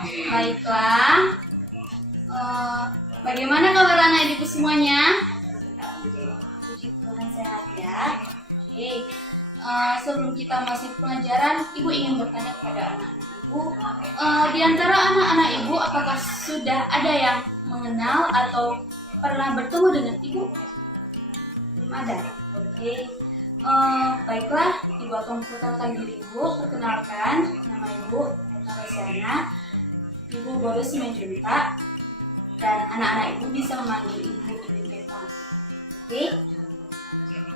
Baiklah. Bagaimana kabar anak ibu semuanya? Puji Tuhan sehat ya. Oke. Sebelum kita masuk pelajaran, ibu ingin bertanya kepada anak-anak ibu. Di antara anak-anak ibu, apakah sudah ada yang mengenal atau pernah bertemu dengan ibu? Belum ada. Oke. Baiklah, ibu akan memperkenalkan diri ibu. Perkenalkan, nama ibu Rosiana. Ibu Boris Simanjuntak. Dan anak-anak ibu bisa memanggil ibu Beta. Oke.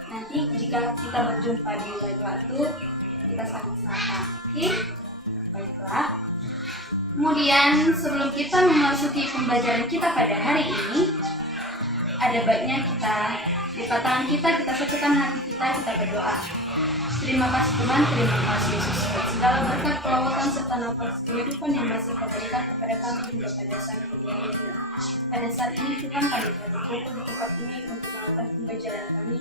Nanti jika kita berjumpa di lain waktu, kita saling sapa. Oke. Baiklah. Kemudian sebelum kita memasuki pembelajaran kita pada hari ini, ada baiknya kita buka tangan kita satukan hati kita berdoa. Terima kasih Tuhan, terima kasih Yesus. Segala berkat pelawatan serta nafas kehidupan yang masih Kau berikan kepada kami hingga pada saat ini. Pada saat ini Tuhan, kami telah berkumpul di tempat ini untuk melakukan pembelajaran kami.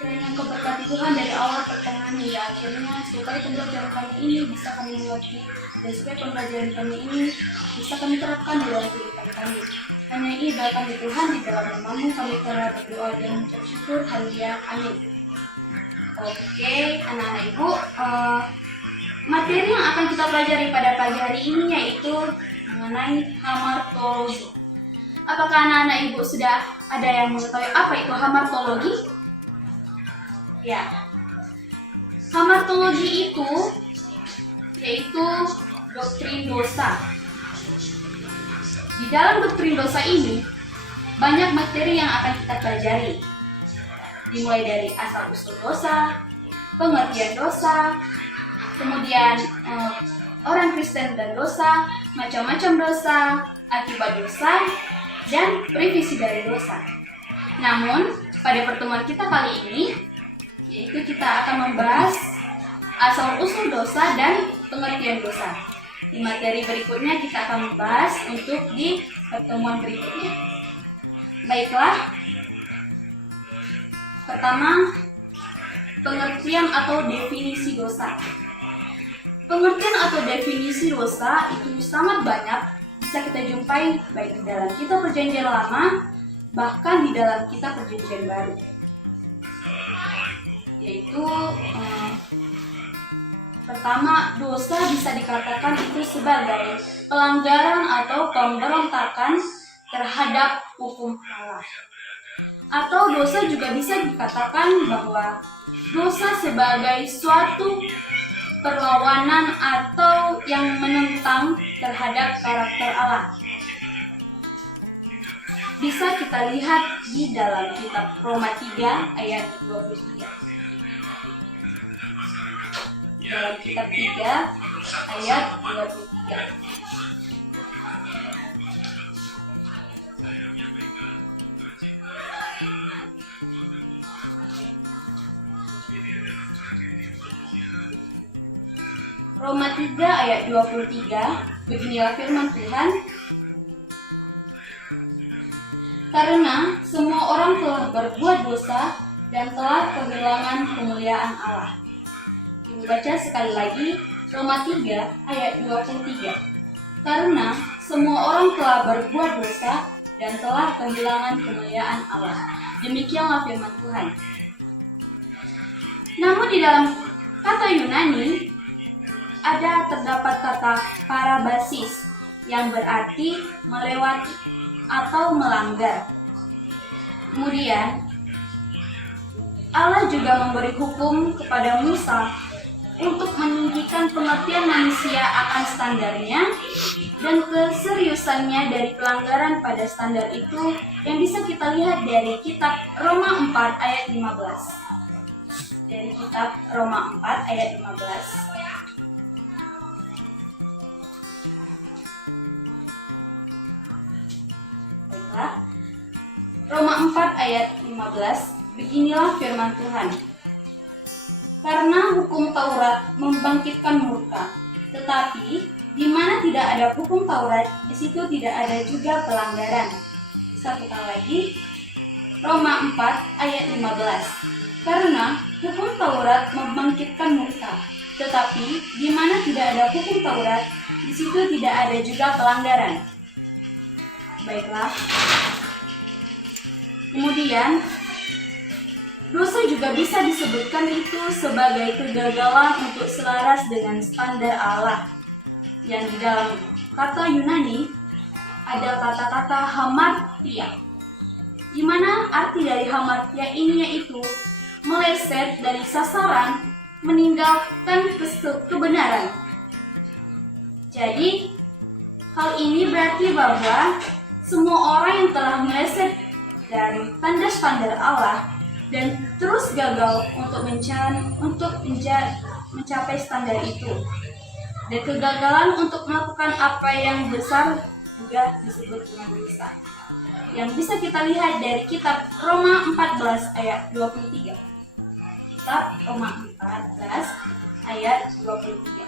Kiranya Engkau berkati Tuhan dari awal pertengahan hingga akhirnya, supaya pembelajaran kami ini bisa kami mengerti dan supaya pembelajaran kami ini bisa kami terapkan di dalam kehidupan kami. Hanya ini doa kami Tuhan, di dalam nama-Mu kami telah berdoa dan mengucap syukur. Haleluya, amin. Oke, anak-anak ibu, materi yang akan kita pelajari pada pagi hari ini yaitu mengenai hamartologi. Apakah anak-anak ibu sudah ada yang mengetahui apa itu hamartologi? Ya, hamartologi itu yaitu doktrin dosa. Di dalam doktrin dosa ini banyak materi yang akan kita pelajari, dimulai dari asal-usul dosa, pengertian dosa, kemudian orang Kristen dan dosa, macam-macam dosa, akibat dosa, dan previsi dari dosa. Namun, pada pertemuan kita kali ini, yaitu kita akan membahas asal-usul dosa dan pengertian dosa. Di materi berikutnya kita akan membahas untuk di pertemuan berikutnya. Baiklah. Pertama, pengertian atau definisi dosa. Pengertian atau definisi dosa itu sangat banyak, bisa kita jumpai baik di dalam kitab Perjanjian Lama, bahkan di dalam kitab Perjanjian Baru. Yaitu, pertama, dosa bisa dikatakan itu sebagai pelanggaran atau pemberontakan terhadap hukum Allah. Atau dosa juga bisa dikatakan bahwa dosa sebagai suatu perlawanan atau yang menentang terhadap karakter Allah. Bisa kita lihat di dalam kitab Roma 3 ayat 23. Dalam kitab 3 ayat 23. Roma 3 ayat 23, beginilah firman Tuhan. Karena semua orang telah berbuat dosa dan telah kehilangan kemuliaan Allah. Ibu baca sekali lagi, Roma 3 ayat 23. Karena semua orang telah berbuat dosa dan telah kehilangan kemuliaan Allah. Demikianlah firman Tuhan. Namun di dalam kata Yunani, terdapat kata parabasis yang berarti melewati atau melanggar. Kemudian Allah juga memberi hukum kepada Musa untuk meninggikan pengertian manusia akan standarnya dan keseriusannya dari pelanggaran pada standar itu yang bisa kita lihat dari kitab Roma 4 ayat 15. Dari kitab Roma 4 ayat 15. Roma 4 ayat 15, beginilah firman Tuhan. Karena hukum Taurat membangkitkan murka, tetapi di mana tidak ada hukum Taurat, di situ tidak ada juga pelanggaran. Satu kali lagi, Roma 4 ayat 15. Karena hukum Taurat membangkitkan murka, tetapi di mana tidak ada hukum Taurat, di situ tidak ada juga pelanggaran. Baiklah. Kemudian, dosa juga bisa disebutkan itu sebagai kegagalan untuk selaras dengan standar Allah. Yang di dalam kata Yunani ada kata-kata hamartia, di mana arti dari hamartia ini yaitu meleset dari sasaran, meninggalkan kebenaran. Jadi, hal ini berarti bahwa semua orang yang telah meleset dari tanda standar Allah dan terus gagal untuk mencapai standar itu. Dan kegagalan untuk melakukan apa yang besar juga disebut dengan dosa. Yang bisa kita lihat dari kitab Roma 14 ayat 23. Kitab Roma 14 ayat 23.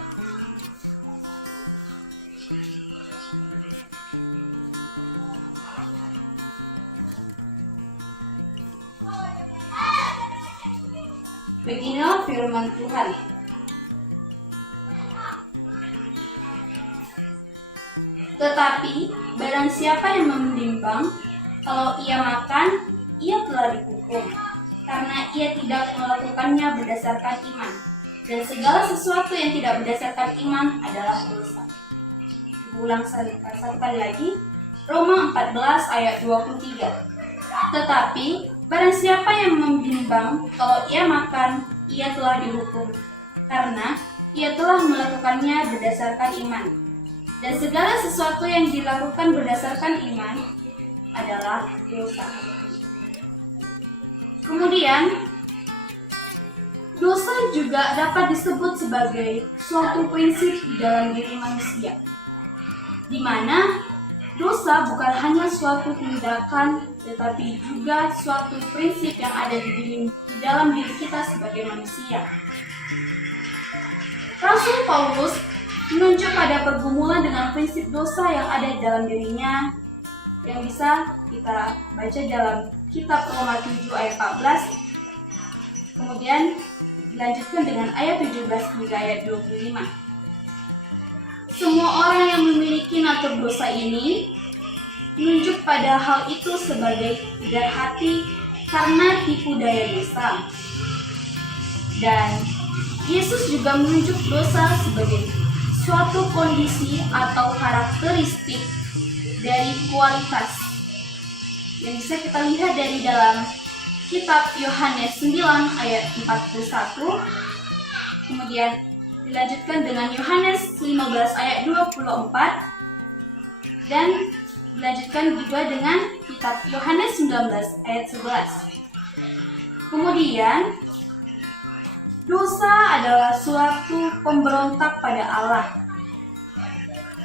Beginilah firman Tuhan. Tetapi barang siapa yang membimbang, kalau ia makan, ia telah dihukum, karena ia tidak melakukannya berdasarkan iman. Dan segala sesuatu yang tidak berdasarkan iman adalah dosa. Ulang satu kali lagi, Roma 14 ayat 23. Tetapi barang siapa yang membimbang, kalau ia makan, ia telah dihukum, karena ia telah melakukannya berdasarkan iman. Dan segala sesuatu yang dilakukan berdasarkan iman adalah dosa. Kemudian, dosa juga dapat disebut sebagai suatu prinsip di dalam diri manusia, di mana dosa bukan hanya suatu tindakan, tetapi juga suatu prinsip yang ada di dalam diri kita sebagai manusia. Rasul Paulus menunjuk pada pergumulan dengan prinsip dosa yang ada di dalam dirinya, yang bisa kita baca dalam kitab Roma 7 ayat 14. Kemudian dilanjutkan dengan ayat 17 hingga ayat 25. Semua orang yang memiliki natur dosa ini menunjuk pada hal itu sebagai tidak hati karena tipu daya dosa. Dan Yesus juga menunjuk dosa sebagai suatu kondisi atau karakteristik dari kualitas yang bisa kita lihat dari dalam kitab Yohanes 9 ayat 41, kemudian dilanjutkan dengan Yohanes 15 ayat 24, dan dilanjutkan juga dengan kitab Yohanes 19 ayat 11. Kemudian, dosa adalah suatu pemberontak pada Allah.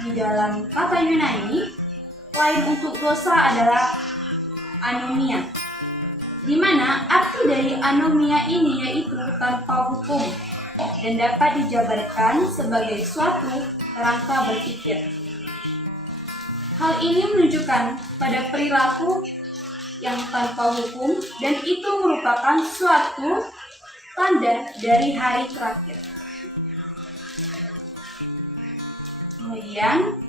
Di dalam kata Yunani, lain untuk dosa adalah anomia, di mana arti dari anomia ini yaitu tanpa hukum dan dapat dijabarkan sebagai suatu kerangka berpikir. Hal ini menunjukkan pada perilaku yang tanpa hukum, dan itu merupakan suatu tanda dari hari terakhir. Kemudian,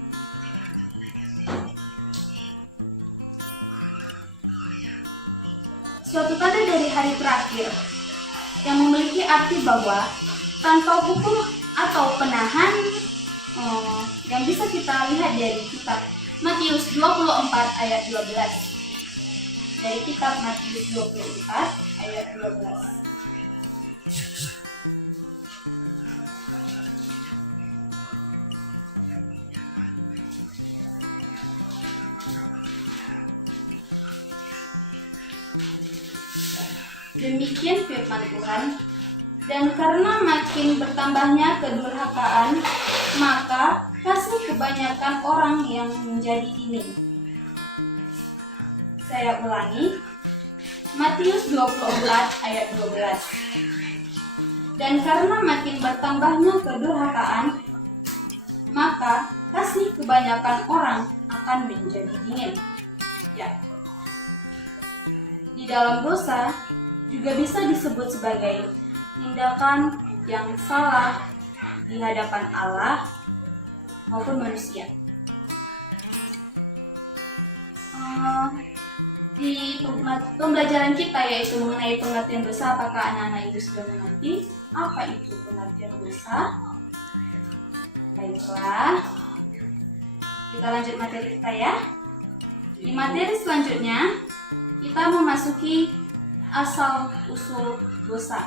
suatu tanda dari hari terakhir yang memiliki arti bahwa tanpa hukum atau penahan, yang bisa kita lihat dari kitab Matius 24 ayat 12. Dari kitab Matius 24 ayat 12. Demikian firman Tuhan. Dan karena makin bertambahnya kedurhakaan, maka kasih kebanyakan orang yang menjadi dingin. Saya ulangi, Matius 24 ayat 12. Dan karena makin bertambahnya kedurhakaan, maka kasih kebanyakan orang akan menjadi dingin. Ya. Di dalam dosa juga bisa disebut sebagai tindakan yang salah di hadapan Allah maupun manusia. Di pembelajaran kita yaitu mengenai pengertian dosa, apakah anak-anak ibu sudah mengerti apa itu pengertian dosa? Baiklah, kita lanjut materi kita ya. Di materi selanjutnya kita memasuki asal usul dosa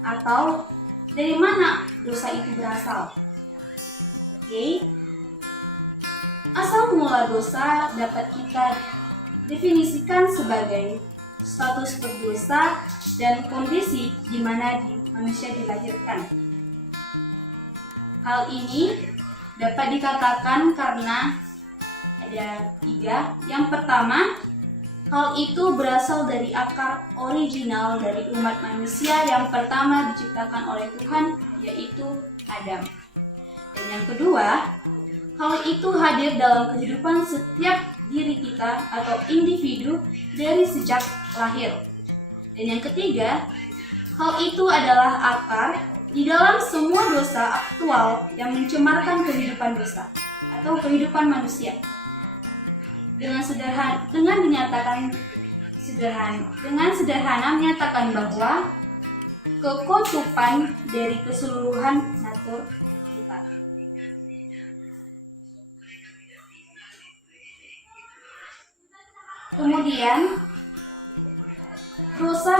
atau dari mana dosa itu berasal. Oke. Asal mula dosa dapat kita definisikan sebagai status berdosa dan kondisi di mana manusia dilahirkan. Hal ini dapat dikatakan karena ada 3. Yang pertama, hal itu berasal dari akar original dari umat manusia yang pertama diciptakan oleh Tuhan, yaitu Adam. Dan yang kedua, hal itu hadir dalam kehidupan setiap diri kita atau individu dari sejak lahir. Dan yang ketiga, hal itu adalah akar di dalam semua dosa aktual yang mencemarkan kehidupan dosa atau kehidupan manusia. Dengan sederhana menyatakan bahwa kekutupan dari keseluruhan natur kita. Kemudian dosa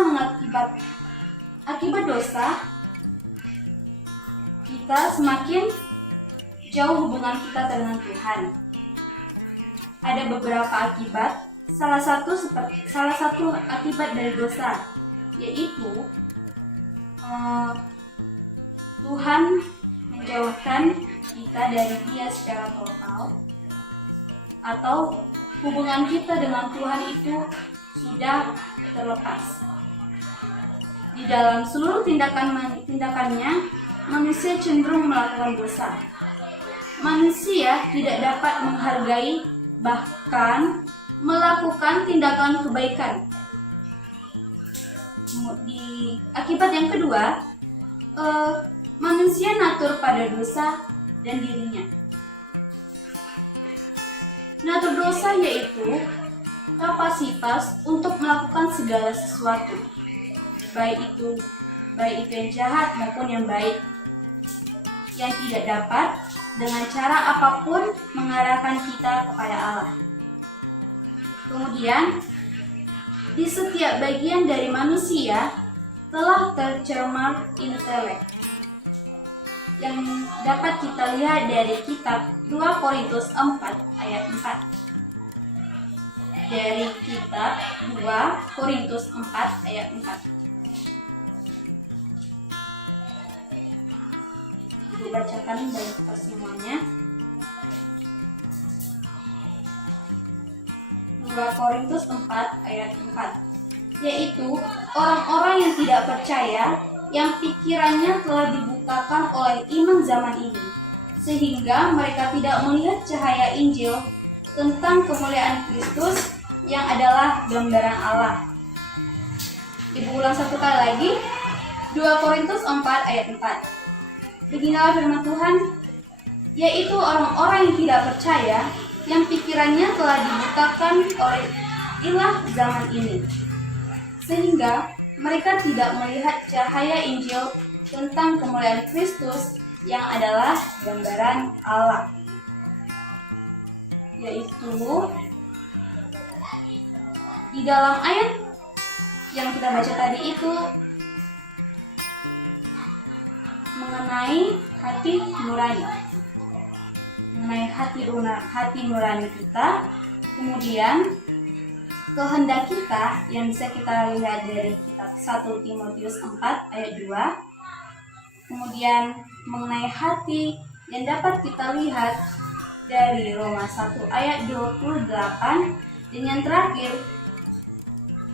akibat dosa kita semakin jauh hubungan kita dengan Tuhan. Ada beberapa akibat. Salah satu akibat dari dosa yaitu Tuhan menjauhkan kita dari Dia secara total, atau hubungan kita dengan Tuhan itu sudah terlepas. Di dalam seluruh tindakannya, manusia cenderung melakukan dosa. Manusia tidak dapat menghargai bahkan melakukan tindakan kebaikan. Di akibat yang kedua, manusia natur pada dosa dan dirinya. Natur dosa yaitu kapasitas untuk melakukan segala sesuatu, baik itu yang jahat maupun yang baik, yang tidak dapat dengan cara apapun mengarahkan kita kepada Allah. Kemudian, di setiap bagian dari manusia telah tercemar intelek, yang dapat kita lihat dari kitab 2 Korintus 4 ayat 4. Dari kitab 2 Korintus 4 ayat 4. Ibu bacakan bagi kita semuanya. 2 Korintus 4 ayat 4. Yaitu orang-orang yang tidak percaya, yang pikirannya telah dibukakan oleh iman zaman ini, sehingga mereka tidak melihat cahaya Injil tentang kemuliaan Kristus yang adalah gambaran Allah. Ibu ulang satu kali lagi. 2 Korintus 4 ayat 4. Beginilah firman Tuhan, yaitu orang-orang yang tidak percaya, yang pikirannya telah dibukakan oleh ilah zaman ini, sehingga mereka tidak melihat cahaya Injil tentang kemuliaan Kristus yang adalah gambaran Allah. Yaitu di dalam ayat yang kita baca tadi itu mengenai hati nurani. Mengenai hati nurani kita, kemudian kehendak kita yang bisa kita lihat dari kitab 1 Timotius 4 ayat 2. Kemudian mengenai hati yang dapat kita lihat dari Roma 1 ayat 28. Dan yang terakhir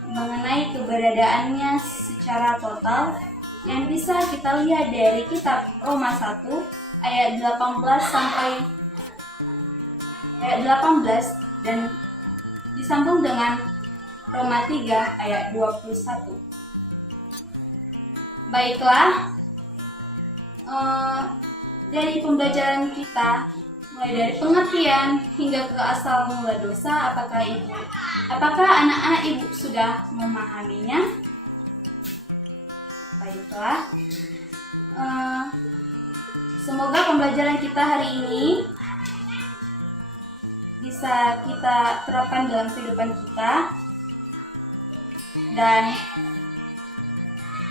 mengenai keberadaannya secara total yang bisa kita lihat dari kitab Roma 1 ayat 18 sampai ayat 18 dan disambung dengan Roma 3 ayat 21. Baiklah, dari pembelajaran kita, mulai dari pengertian hingga ke asal mula dosa, apakah anak-anak ibu sudah memahaminya? Baiklah, semoga pembelajaran kita hari ini bisa kita terapkan dalam kehidupan kita. Dan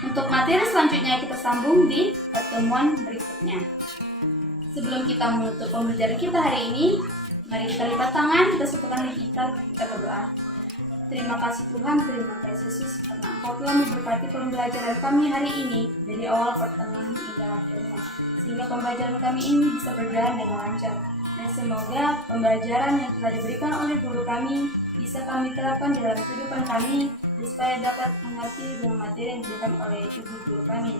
untuk materi selanjutnya kita sambung di pertemuan berikutnya. Sebelum kita menutup pembelajaran kita hari ini, mari kita lipat tangan, kita satukan diri kita berdoa. Terima kasih Tuhan, terima kasih Yesus, karena Engkau telah memberkati pembelajaran kami hari ini dari awal pertengahan hingga akhirnya, sehingga pembelajaran kami ini bisa berjalan dengan lancar. Dan semoga pembelajaran yang telah diberikan oleh guru kami bisa kami terapkan dalam kehidupan kami, supaya dapat mengerti dengan materi yang diberikan oleh ibu guru kami.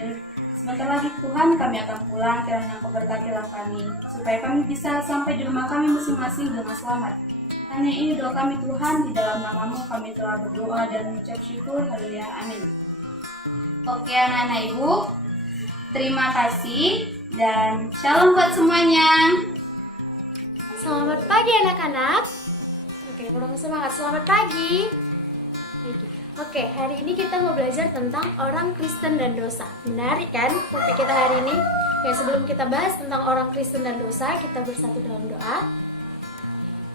Dan sebentar lagi Tuhan kami akan pulang, kiranya Engkau berkatilah kami, supaya kami bisa sampai di rumah kami masing-masing dengan selamat. Hanya ini doa kami Tuhan, di dalam nama-Mu kami telah berdoa dan mengucap syukur. Haleluya, amin. Oke anak-anak ibu, terima kasih dan shalom buat semuanya. Selamat pagi anak-anak. Oke, kurang semangat. Selamat pagi. Oke, hari ini kita mau belajar tentang orang Kristen dan dosa. Menarik kan topik kita hari ini? Oke, sebelum kita bahas tentang orang Kristen dan dosa, kita bersatu dalam doa.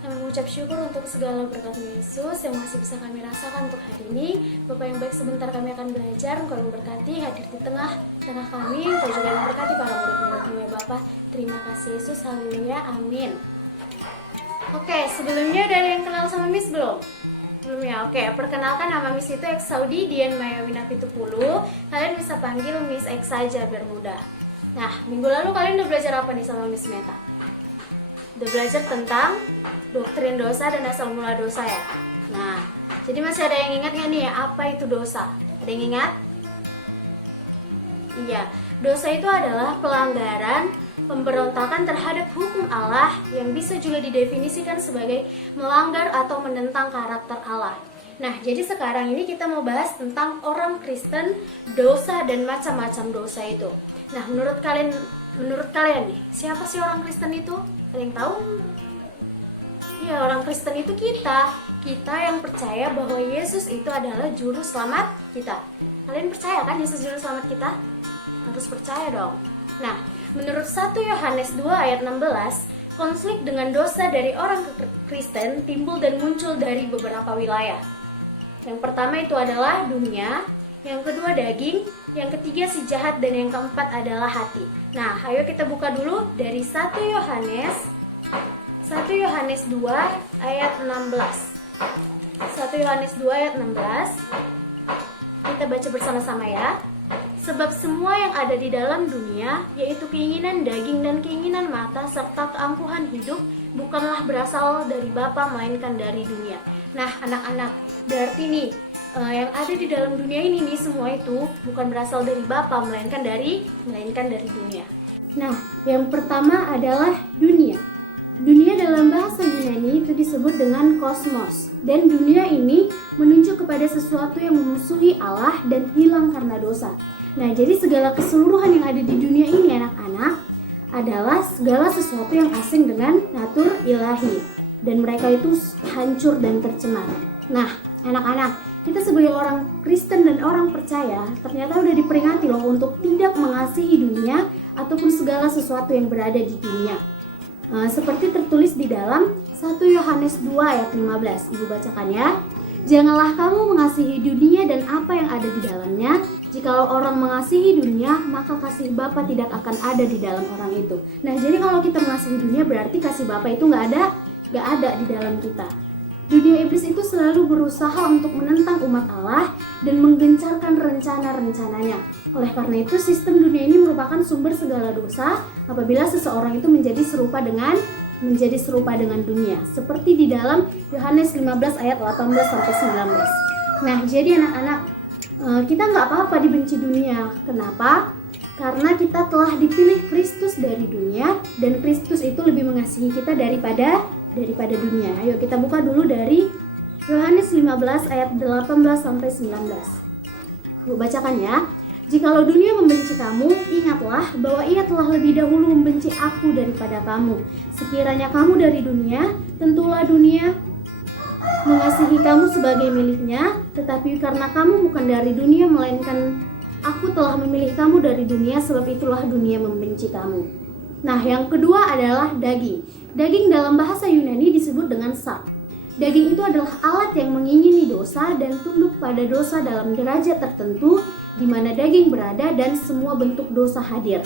Kami mengucap syukur untuk segala berkat Yesus yang masih bisa kami rasakan untuk hari ini. Bapak yang baik, sebentar kami akan belajar. Engkau yang berkati hadir di tengah kami. Engkau juga yang berkati para murid-murid-Mu ya Bapak. Terima kasih Yesus. Haleluya. Amin. Oke, sebelumnya ada yang kenal sama Miss belum? Belum ya? Oke, perkenalkan nama Miss itu Eksaudi Dian Maya Winapitupulu. Kalian bisa panggil Miss Ek saja biar mudah. Nah, minggu lalu kalian udah belajar apa nih sama Miss Meta? Udah belajar tentang doktrin dosa dan asal mula dosa ya? Nah, jadi masih ada yang ingat nggak nih apa itu dosa? Ada yang ingat? Iya, dosa itu adalah pelanggaran, pemberontakan terhadap hukum Allah yang bisa juga didefinisikan sebagai melanggar atau menentang karakter Allah. Nah, jadi sekarang ini kita mau bahas tentang orang Kristen, dosa dan macam-macam dosa itu. Nah, menurut kalian nih, siapa sih orang Kristen itu? Ada yang tahu? Ya, orang Kristen itu kita yang percaya bahwa Yesus itu adalah juru selamat kita. Kalian percaya kan Yesus juru selamat kita? Harus percaya dong. Nah, menurut 1 Yohanes 2 ayat 16, konflik dengan dosa dari orang Kristen timbul dan muncul dari beberapa wilayah. Yang pertama itu adalah dunia, yang kedua daging, yang ketiga si jahat, dan yang keempat adalah hati. Nah, ayo kita buka dulu dari 1 Yohanes 2 ayat 16. 1 Yohanes 2 ayat 16. Kita baca bersama-sama ya. Sebab semua yang ada di dalam dunia, yaitu keinginan daging dan keinginan mata serta keangkuhan hidup, bukanlah berasal dari Bapa melainkan dari dunia. Nah, anak-anak, berarti nih yang ada di dalam dunia ini nih semua itu bukan berasal dari Bapa melainkan dari dunia. Nah, yang pertama adalah dunia. Dunia dalam bahasa Yunani itu disebut dengan kosmos. Dan dunia ini menunjuk kepada sesuatu yang memusuhi Allah dan hilang karena dosa. Nah, jadi segala keseluruhan yang ada di dunia ini anak-anak adalah segala sesuatu yang asing dengan natur ilahi. Dan mereka itu hancur dan tercemar. Nah, anak-anak, kita sebagai orang Kristen dan orang percaya ternyata udah diperingati loh untuk tidak mengasihi dunia ataupun segala sesuatu yang berada di dunia. Seperti tertulis di dalam 1 Yohanes 2 ayat 15. Ibu bacakan ya. Janganlah kamu mengasihi dunia dan apa yang ada di dalamnya. Jikalau orang mengasihi dunia, maka kasih Bapa tidak akan ada di dalam orang itu. Nah, jadi kalau kita mengasihi dunia berarti kasih Bapa itu nggak ada di dalam kita. Dunia iblis itu selalu berusaha untuk menentang umat Allah dan menggencarkan rencana-rencananya. Oleh karena itu, sistem dunia ini merupakan sumber segala dosa apabila seseorang itu menjadi serupa dengan dunia. Seperti di dalam Yohanes 15 ayat 18-19. Nah, jadi anak-anak, kita nggak apa-apa dibenci dunia. Kenapa? Karena kita telah dipilih Kristus dari dunia, dan Kristus itu lebih mengasihi kita daripada dunia. Ayo kita buka dulu dari Yohanes 15 ayat 18-19. Yuk bacakan ya. Jikalau dunia membenci kamu, ingatlah bahwa ia telah lebih dahulu membenci aku daripada kamu. Sekiranya kamu dari dunia, tentulah dunia mengasihi kamu sebagai miliknya. Tetapi karena kamu bukan dari dunia, melainkan aku telah memilih kamu dari dunia, sebab itulah dunia membenci kamu. Nah, yang kedua adalah daging. Daging dalam bahasa Yunani disebut dengan sark. Daging itu adalah alat yang mengingini dosa dan tunduk pada dosa dalam derajat tertentu di mana daging berada dan semua bentuk dosa hadir.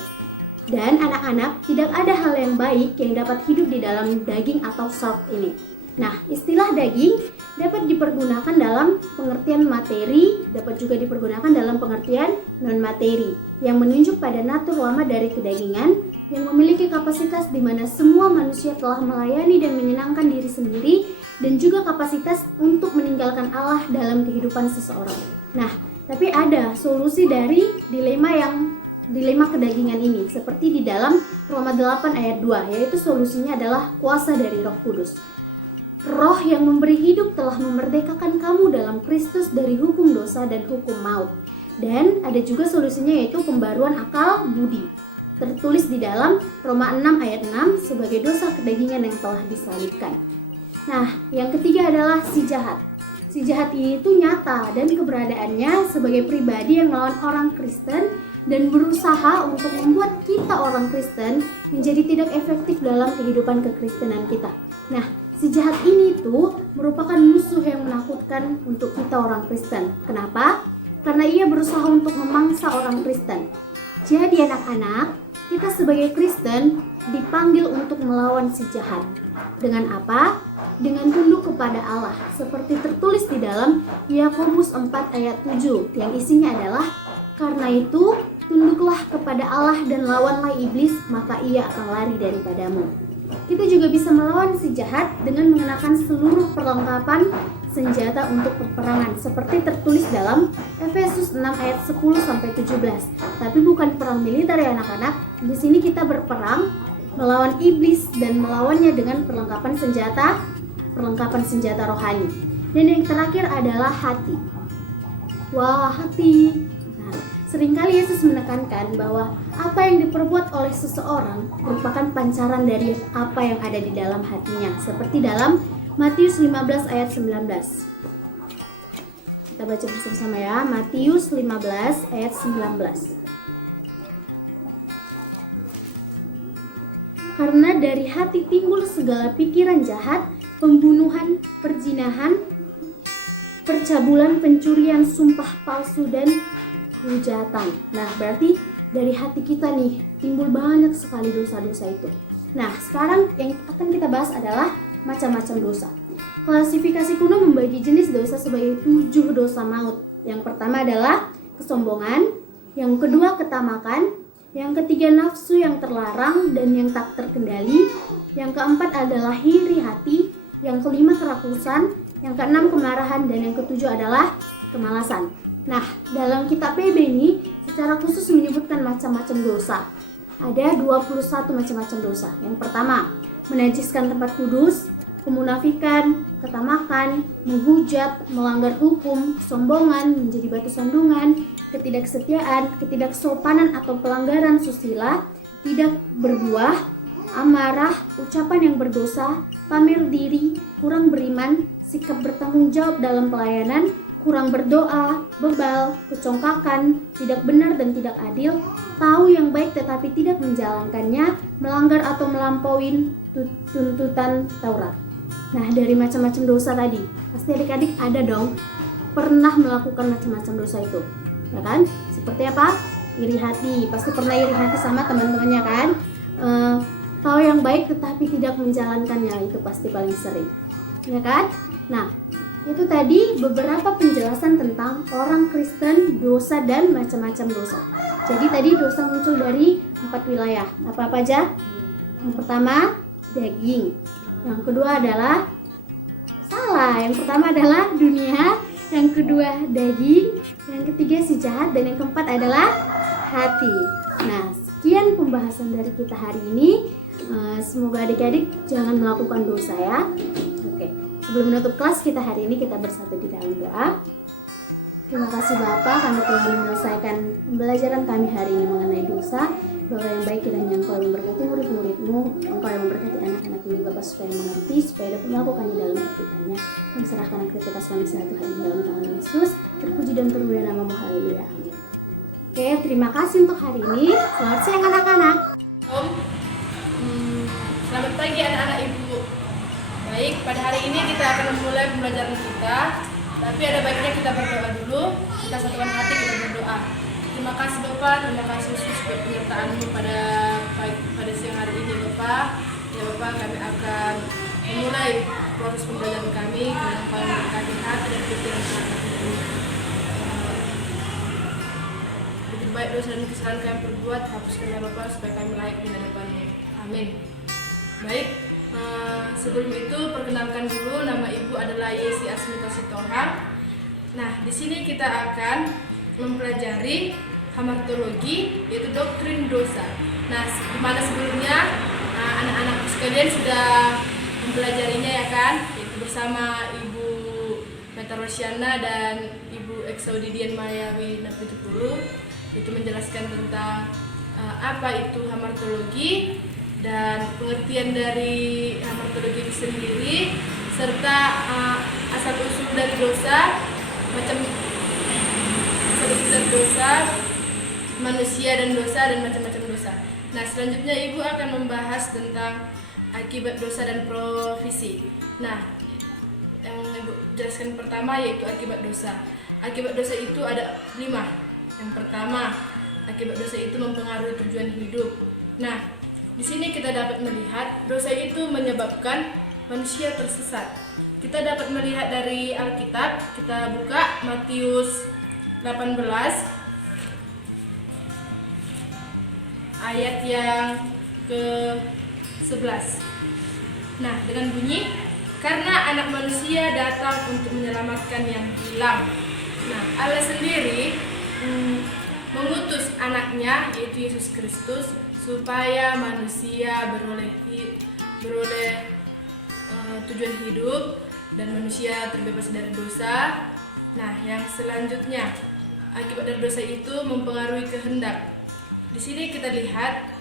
Dan anak-anak, tidak ada hal yang baik yang dapat hidup di dalam daging atau sark ini. Nah, istilah daging dapat dipergunakan dalam pengertian materi, dapat juga dipergunakan dalam pengertian non-materi, yang menunjuk pada natur lama dari kedagingan yang memiliki kapasitas di mana semua manusia telah melayani dan menyenangkan diri sendiri, dan juga kapasitas untuk meninggalkan Allah dalam kehidupan seseorang. Nah, tapi ada solusi dari dilema kedagingan ini, seperti di dalam Roma 8 ayat 2, yaitu solusinya adalah kuasa dari Roh Kudus. Roh yang memberi hidup telah memerdekakan kamu dalam Kristus dari hukum dosa dan hukum maut. Dan ada juga solusinya, yaitu pembaruan akal budi, tertulis di dalam Roma 6 ayat 6 sebagai dosa kedagingan yang telah disalibkan. Nah, yang ketiga adalah si jahat. Si jahat ini itu nyata dan keberadaannya sebagai pribadi yang melawan orang Kristen dan berusaha untuk membuat kita orang Kristen menjadi tidak efektif dalam kehidupan kekristenan kita. Nah, si jahat ini tuh merupakan musuh yang menakutkan untuk kita orang Kristen. Kenapa? Karena ia berusaha untuk memangsa orang Kristen. Jadi anak-anak, kita sebagai Kristen dipanggil untuk melawan si jahat. Dengan apa? Dengan tunduk kepada Allah, seperti tertulis di dalam Yakobus 4 ayat 7, yang isinya adalah, karena itu tunduklah kepada Allah dan lawanlah iblis, maka ia akan lari daripadamu. Kita juga bisa melawan si jahat dengan mengenakan seluruh perlengkapan senjata untuk peperangan, seperti tertulis dalam Efesus 6 ayat 10-17. Tapi bukan perang militer ya anak-anak. Di sini kita berperang melawan iblis dan melawannya dengan perlengkapan senjata rohani. Dan yang terakhir adalah hati. Wah, hati. Nah, seringkali Yesus menekankan bahwa apa yang diperbuat oleh seseorang merupakan pancaran dari apa yang ada di dalam hatinya, seperti dalam Matius 15 ayat 19. Kita baca bersama-sama ya, Matius 15 ayat 19. Karena dari hati timbul segala pikiran jahat, pembunuhan, perzinahan, percabulan, pencurian, sumpah palsu, dan hujatan. Nah, berarti dari hati kita nih timbul banyak sekali dosa-dosa itu. Nah, sekarang yang akan kita bahas adalah macam-macam dosa. Klasifikasi kuno membagi jenis dosa sebagai 7 dosa maut. Yang pertama adalah kesombongan, yang kedua ketamakan, yang ketiga nafsu yang terlarang dan yang tak terkendali, yang keempat adalah iri hati, yang kelima kerakusan, yang keenam kemarahan, dan yang ketujuh adalah kemalasan. Nah, dalam kitab PB ini secara khusus menyebutkan macam-macam dosa. Ada 21 macam-macam dosa. Yang pertama, menajiskan tempat kudus, kemunafikan, ketamakan, menghujat, melanggar hukum, kesombongan, menjadi batu sandungan, ketidaksetiaan, ketidaksopanan atau pelanggaran susila, tidak berbuah, amarah, ucapan yang berdosa, pamer diri, kurang beriman, sikap bertanggung jawab dalam pelayanan, kurang berdoa, bebal, kecongkakan, tidak benar dan tidak adil, tahu yang baik tetapi tidak menjalankannya, melanggar atau melampaui tuntutan Taurat. Nah, dari macam-macam dosa tadi, pasti adik-adik ada dong pernah melakukan macam-macam dosa itu, ya kan? Seperti apa? Iri hati, pasti pernah iri hati sama teman-temannya kan? Tahu yang baik tetapi tidak menjalankannya, itu pasti paling sering, ya kan? Nah, itu tadi beberapa penjelasan tentang orang Kristen, dosa dan macam-macam dosa. Jadi tadi dosa muncul dari 4 wilayah. Apa-apa aja? Yang pertama, daging. Yang kedua adalah yang pertama adalah dunia, yang kedua daging, yang ketiga si jahat, dan yang keempat adalah hati. Nah, sekian pembahasan dari kita hari ini. Semoga adik-adik jangan melakukan dosa ya. Oke, sebelum menutup kelas kita hari ini, kita bersatu di dalam doa. Terima kasih Bapak, kami telah menyelesaikan pembelajaran kami hari ini mengenai dosa. Bapak yang baik, kiranya Engkau yang memberkati murid-murid-Mu, Engkau yang memberkati anak-anak ini Bapak supaya mengerti, supaya dapat melakukannya dalam kehidupannya. Kami serahkan aktivitas kami sehari hari dalam tangan Yesus. Terpuji dan termulia nama-Mu, haleluya, amin. Oke, terima kasih untuk hari ini. Selamat siang anak-anak. Om, selamat pagi anak-anak ibu. Baik, pada hari ini kita akan memulai pembelajaran kita. Tapi ada baiknya kita berdoa dulu. Kita satukan hati, kita berdoa. Terima kasih Bapak, terima kasih Yesus buat penyertaan-Mu pada siang hari ini Bapak. Ya Bapak, kami akan memulai proses pembelajaran kami dengan Engkau yang memberkati hati dan pikiran kami. Lebih baik dosa dan kesalahan kami perbuat, hapuskanlah Bapak supaya kami layak di hadapan-Mu. Amin. Baik, sebelum itu perkenalkan dulu, nama ibu adalah Yesi Asmita Sitohang. Nah, di sini kita akan mempelajari hamartologi, yaitu doktrin dosa. Nah, di mana sebelumnya anak-anak sekalian sudah mempelajarinya ya kan, yaitu bersama Ibu Meta Rosyana dan Ibu Exaudidian Mayawi 70, itu menjelaskan tentang apa itu hamartologi dan pengertian dari hamartologi itu sendiri, serta asal-usul dari dosa, asal-usul dari dosa, manusia dan macam-macam dosa. Nah, selanjutnya Ibu akan membahas tentang akibat dosa dan profesi. Nah, yang Ibu jelaskan pertama yaitu akibat dosa. Akibat dosa itu ada 5. Yang pertama, akibat dosa itu mempengaruhi tujuan hidup. Nah, di sini kita dapat melihat dosa itu menyebabkan manusia tersesat. Kita dapat melihat dari Alkitab, kita buka Matius 18 ayat yang ke-11. Nah, dengan bunyi, karena anak manusia datang untuk menyelamatkan yang hilang. Nah, Allah sendiri mengutus anaknya, yaitu Yesus Kristus, supaya manusia beroleh tujuan hidup dan manusia terbebas dari dosa. Nah, yang selanjutnya, akibat dari dosa itu mempengaruhi kehendak. Di sini kita lihat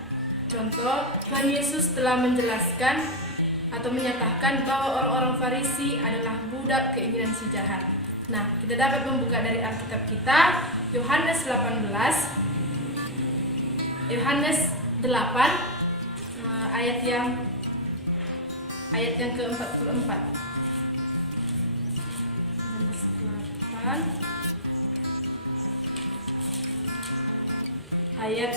contoh, Tuhan Yesus telah menjelaskan atau menyatakan bahwa orang-orang Farisi adalah budak keinginan si jahat. Nah, kita dapat membuka dari Alkitab kita, Yohanes 8 ayat yang ke-44. Yohanes 8 ayat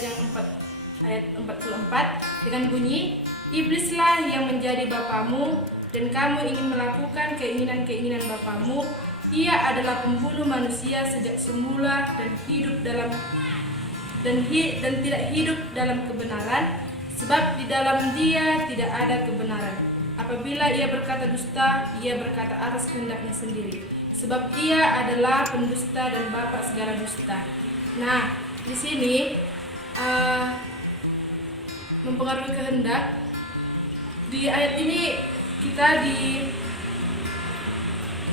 44 dengan bunyi, iblislah yang menjadi bapamu dan kamu ingin melakukan keinginan-keinginan bapamu. Ia adalah pembunuh manusia sejak semula dan tidak hidup dalam kebenaran, sebab di dalam dia tidak ada kebenaran. Apabila ia berkata dusta, ia berkata atas kehendaknya sendiri, sebab ia adalah pendusta dan bapa segala dusta. Nah, di sini mempengaruhi kehendak. Di ayat ini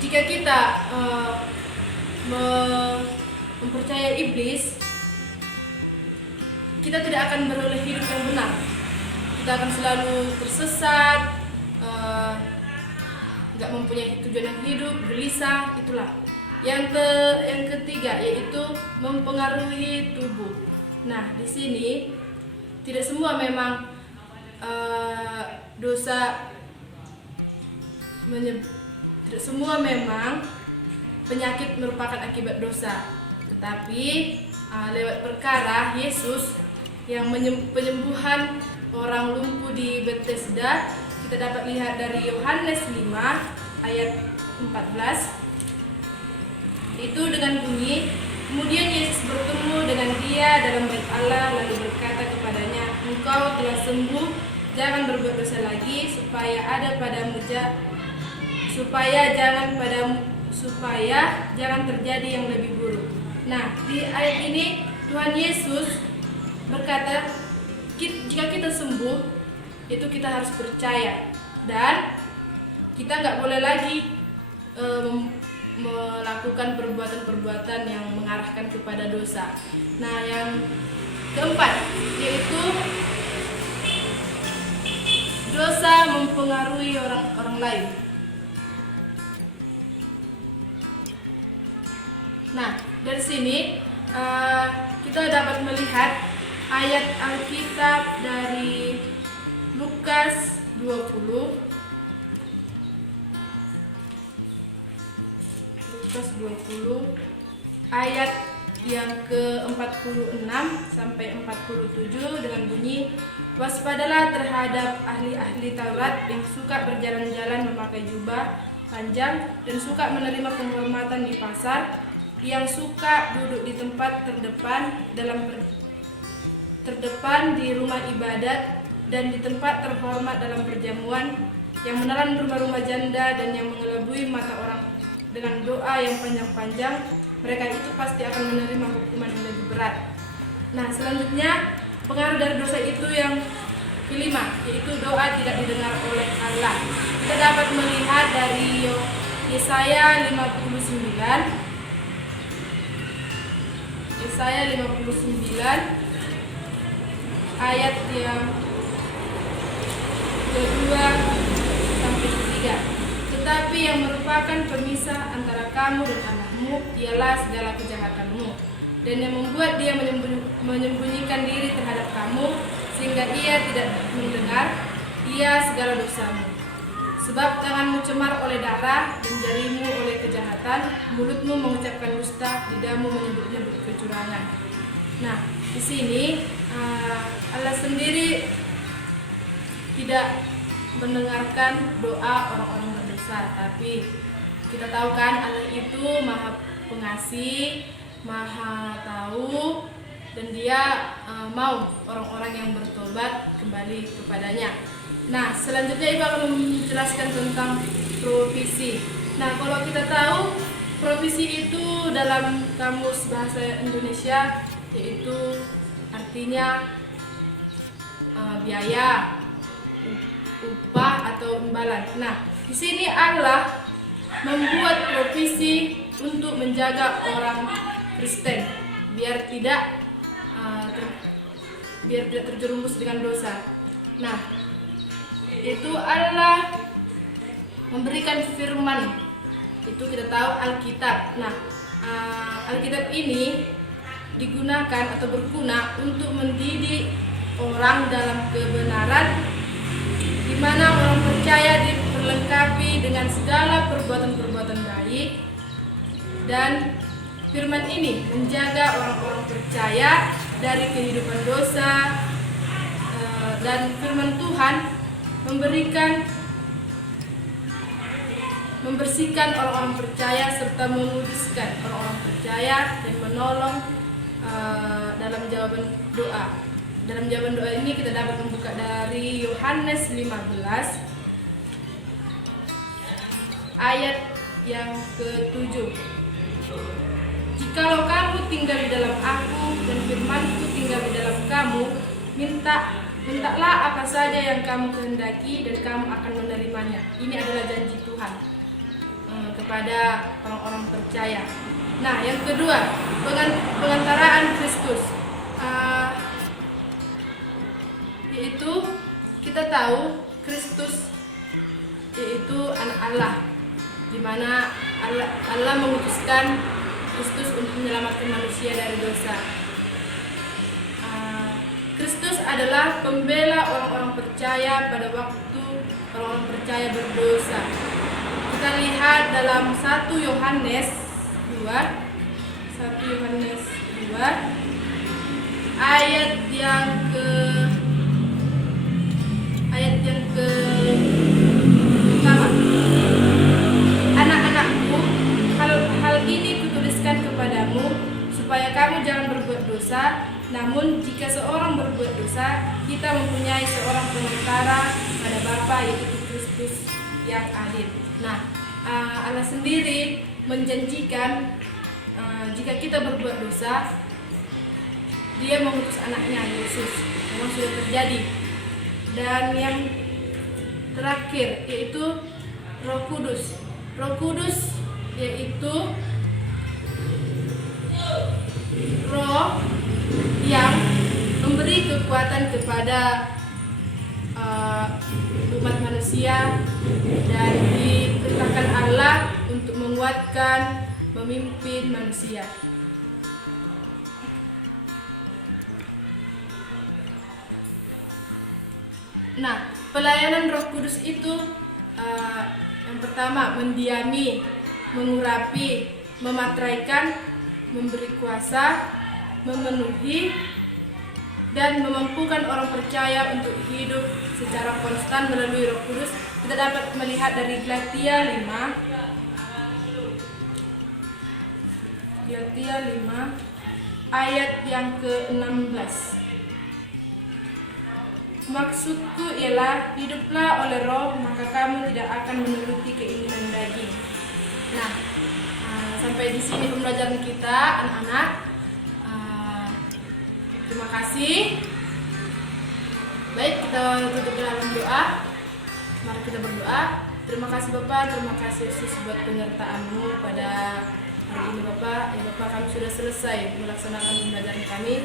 jika kita mempercayai iblis, kita tidak akan beroleh hidup yang benar. Kita akan selalu tersesat, nggak mempunyai tujuan yang hidup, gelisah, itulah. Yang ketiga yaitu mempengaruhi tubuh. Nah, di sini tidak semua memang tidak semua memang penyakit merupakan akibat dosa, tetapi lewat perkara Yesus yang penyembuhan orang lumpuh di Bethesda, kita dapat lihat dari Yohanes 5 ayat 14. Itu dengan bunyi, kemudian Yesus bertemu dengan dia dalam bait Allah lalu berkata kepadanya, engkau telah sembuh, jangan berbuat dosa lagi supaya jangan terjadi yang lebih buruk. Nah, di ayat ini Tuhan Yesus berkata, jika kita sembuh, itu kita harus percaya dan kita nggak boleh lagi melakukan melakukan perbuatan-perbuatan yang mengarahkan kepada dosa. Nah, yang keempat yaitu dosa mempengaruhi orang lain. Nah, dari sini kita dapat melihat ayat Alkitab dari Lukas 20 ayat yang ke-46 sampai 47 dengan bunyi, "Waspadalah terhadap ahli-ahli Taurat yang suka berjalan-jalan memakai jubah panjang dan suka menerima penghormatan di pasar, yang suka duduk di tempat terdepan di rumah ibadat dan di tempat terhormat dalam perjamuan, yang menelan rumah-rumah janda dan yang mengelabui mata orang dengan doa yang panjang-panjang, mereka itu pasti akan menerima hukuman yang lebih berat." Nah, selanjutnya pengaruh dari dosa itu yang kelima, yaitu doa tidak didengar oleh Allah. Kita dapat melihat dari Yesaya 59 ayat yang kedua sampai ketiga. "Tetapi yang merupakan pemisah antara kamu dan Allahmu ialah segala kejahatanmu, dan yang membuat dia menyembunyikan diri terhadap kamu sehingga ia tidak mendengar, ia segala dosamu. Sebab tanganmu cemar oleh darah dan jarimu oleh kejahatan, mulutmu mengucapkan dusta, lidahmu menyebut-nyebut kecurangan." Nah, di sini Allah sendiri tidak mendengarkan doa orang-orang berdosa, tapi kita tahu kan Allah itu Maha Pengasih, Maha Tahu, dan Dia mau orang-orang yang bertobat kembali kepadanya. Nah, selanjutnya Ibu akan menjelaskan tentang provisi. Nah, kalau kita tahu provisi itu dalam kamus bahasa Indonesia yaitu artinya biaya, upah atau imbalan. Nah, di sini Allah membuat provisi untuk menjaga orang Kristen biar tidak terjerumus dengan dosa. Nah, itu Allah memberikan firman, itu kita tahu Alkitab. Nah, Alkitab ini digunakan atau berguna untuk mendidik orang dalam kebenaran, di mana orang percaya diperlengkapi dengan segala perbuatan-perbuatan baik, dan firman ini menjaga orang-orang percaya dari kehidupan dosa, dan firman Tuhan membersihkan orang-orang percaya serta menguduskan orang-orang percaya dan menolong dalam jawaban doa. Dalam jawaban doa ini kita dapat membuka dari Yohanes 15 ayat yang ke-7. "Jikalau kamu tinggal di dalam aku dan firman-Ku tinggal di dalam kamu, mintalah apa saja yang kamu kehendaki dan kamu akan menerimanya." Ini adalah janji Tuhan kepada orang-orang percaya. Nah, yang kedua, pengantaraan Kristus, yaitu kita tahu Kristus yaitu anak Allah, di mana Allah mengutuskan Kristus untuk menyelamatkan manusia dari dosa. Kristus adalah pembela orang-orang percaya pada waktu orang-orang percaya berdosa. Kita lihat dalam 1 Yohanes 2 ayat yang pertama. "Anak-anakku, hal ini kutuliskan kepadamu supaya kamu jangan berbuat dosa. Namun jika seorang berbuat dosa, kita mempunyai seorang pengantara pada Bapa, yaitu Kristus yang adil." Nah, Allah sendiri menjanjikan jika kita berbuat dosa, Dia mengutus anaknya Yesus. Memang sudah terjadi. Dan yang terakhir yaitu Roh Kudus. Roh Kudus yaitu kekuatan kepada umat manusia, dan diperintahkan Allah untuk menguatkan memimpin manusia. Nah, pelayanan Roh Kudus itu yang pertama mendiami, mengurapi, mematraikan, memberi kuasa, memenuhi, dan memampukan orang percaya untuk hidup secara konstan melalui Roh Kudus. Kita dapat melihat dari Galatia 5 ayat yang ke-16. Maksudku ialah hiduplah oleh Roh, maka kamu tidak akan menuruti keinginan daging. Nah, sampai di sini pembelajaran kita, anak-anak. Terima kasih. Baik, kita tutup dalam doa. Mari kita berdoa. Terima kasih Bapak, terima kasih Yesus buat penyertaan-Mu pada hari ini Bapak. Ya Bapak, kami sudah selesai melaksanakan pembelajaran kami.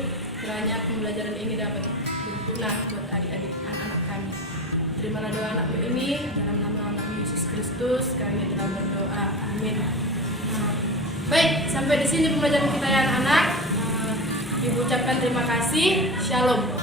Kiranya pembelajaran ini dapat berguna buat adik-adik anak-anak kami. Terimalah doa anak-Mu ini dalam nama anak-Mu Yesus Kristus. Kami telah berdoa. Amin. Baik, sampai di sini pembelajaran kita ya anak-anak. Ibu ucapkan terima kasih. Shalom.